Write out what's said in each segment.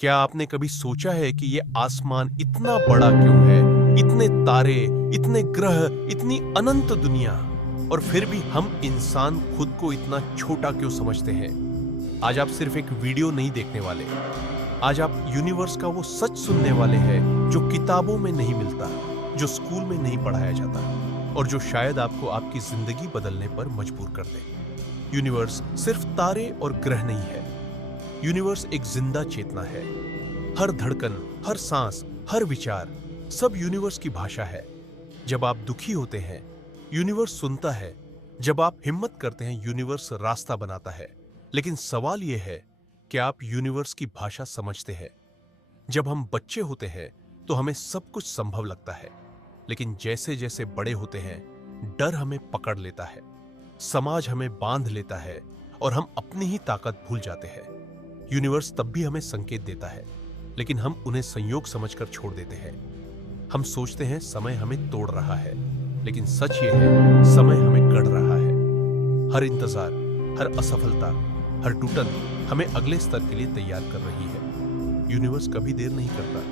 क्या आपने कभी सोचा है कि ये आसमान इतना बड़ा क्यों है? इतने तारे, इतने ग्रह, इतनी अनंत दुनिया, और फिर भी हम इंसान खुद को इतना छोटा क्यों समझते हैं? आज आप सिर्फ एक वीडियो नहीं देखने वाले। आज आप यूनिवर्स का वो सच सुनने वाले हैं जो किताबों में नहीं मिलता, जो स्कूल में नहीं पढ़ाया जाता, और जो शायद आपको आपकी जिंदगी बदलने पर मजबूर कर दे। यूनिवर्स सिर्फ तारे और ग्रह नहीं है। यूनिवर्स एक जिंदा चेतना है। हर धड़कन, हर सांस, हर विचार, सब यूनिवर्स की भाषा है। जब आप दुखी होते हैं, यूनिवर्स सुनता है। जब आप हिम्मत करते हैं, यूनिवर्स रास्ता बनाता है। लेकिन सवाल यह है कि आप यूनिवर्स की भाषा समझते हैं? जब हम बच्चे होते हैं तो हमें सब कुछ संभव लगता है, लेकिन जैसे जैसे बड़े होते हैं, डर हमें पकड़ लेता है, समाज हमें बांध लेता है, और हम अपनी ही ताकत भूल जाते हैं। यूनिवर्स तब भी हमें संकेत देता है, लेकिन हम उन्हें संयोग समझकर छोड़ देते हैं। हम सोचते हैं समय हमें तोड़ रहा है, लेकिन सच ये है, समय हमें गढ़ रहा है। हर इंतजार, हर असफलता, हर टूटन हमें अगले स्तर के लिए तैयार कर रही है। यूनिवर्स कभी देर नहीं करता,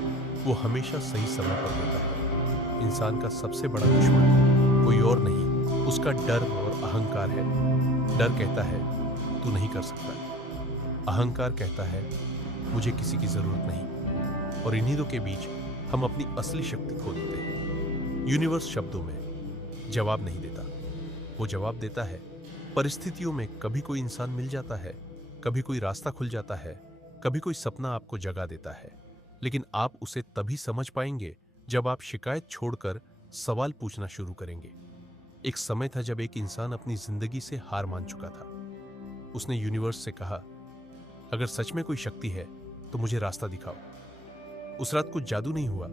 वो हमेशा सही समय पर होता है। इंसान का सबसे बड़ा दुश्मन कोई और नहीं, उसका डर और अहंकार है। डर कहता है तू नहीं कर सकता, अहंकार कहता है मुझे किसी की जरूरत नहीं, और इन्हीं दो के बीच हम अपनी असली शक्ति खो देते हैं। यूनिवर्स शब्दों में जवाब नहीं देता, वो जवाब देता है परिस्थितियों में। कभी कोई इंसान मिल जाता है, कभी कोई रास्ता खुल जाता है, कभी कोई सपना आपको जगा देता है, लेकिन आप उसे तभी समझ पाएंगे जब आप शिकायत छोड़कर सवाल पूछना शुरू करेंगे। एक समय था जब एक इंसान अपनी जिंदगी से हार मान चुका था। उसने यूनिवर्स से कहा, अगर सच में कोई शक्ति है तो मुझे रास्ता दिखाओ। उस रात कुछ जादू नहीं हुआ,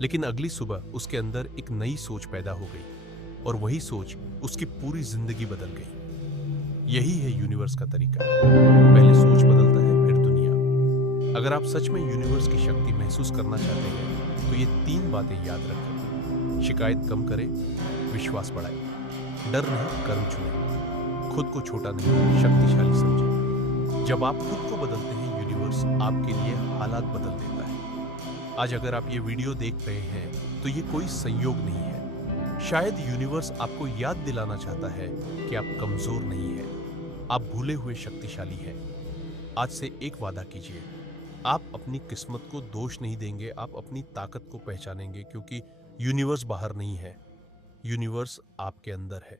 लेकिन अगली सुबह उसके अंदर एक नई सोच पैदा हो गई, और वही सोच उसकी पूरी जिंदगी बदल गई। यही है यूनिवर्स का तरीका, पहले सोच बदलता है, फिर दुनिया। अगर आप सच में यूनिवर्स की शक्ति महसूस करना चाहते हैं तो ये 3 बातें याद रखें। शिकायत कम करें, विश्वास बढ़ाएं, डर नहीं कर्म चुनें, खुद को छोटा नहीं शक्तिशाली समझें। जब आप खुद को बदलते हैं, यूनिवर्स आपके लिए हालात बदल देता है। आज अगर आप ये वीडियो देख रहे हैं तो ये कोई संयोग नहीं है। शायद यूनिवर्स आपको याद दिलाना चाहता है कि आप कमजोर नहीं हैं, आप भूले हुए शक्तिशाली हैं। आज से एक वादा कीजिए, आप अपनी किस्मत को दोष नहीं देंगे, आप अपनी ताकत को पहचानेंगे, क्योंकि यूनिवर्स बाहर नहीं है, यूनिवर्स आपके अंदर है।